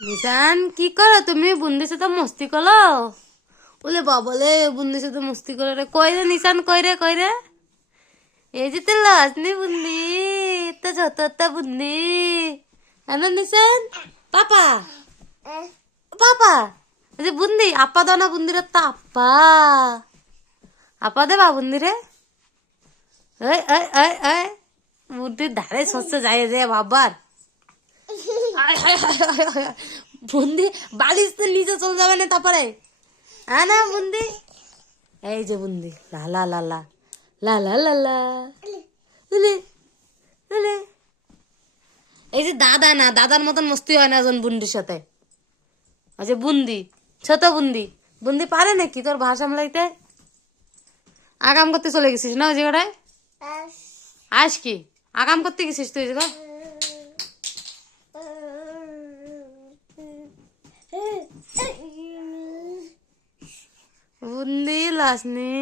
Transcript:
নিশান কি করো তুমি? বুন্দির সাথে মস্তি করো? বলে বাবলে বুন্দির সাথে মস্তি করে রে। কই রে নিশান, কই রে, কই রে? এই যে তোর লাজনি বুন্দি, তো যত বুন্দি। হ্যাঁ নিশান, পাপা পাপা, এই যে বুন্দি আপা দাও না, বুন্দির তো আপা আপা দেবা বুন্দিরে। এই এই এই এই বুন্দির ধারে সচ্ছে যায় যে বাবার। বুন্দি বালিশ তো নিচে চলে যাবে না তারপরে। হ্যাঁ না বুন্দি, এই যে বুন্দি লা লা লা লা লা লা লা লা লে, লে। এই যে দাদা না, দাদার মতন মস্তি হয় না এখন বুন্দির সাথে। আচ্ছা বুন্দি, ছোট বুন্দি, বুন্দি পারে নাকি তোর ভাষা সামলাইতে? আগাম করতে চলে গেছিস না ওই জায়গাটায়? আস কি আগাম করতে গেছিস তুই জায়গা? বুন্দি লাসনি।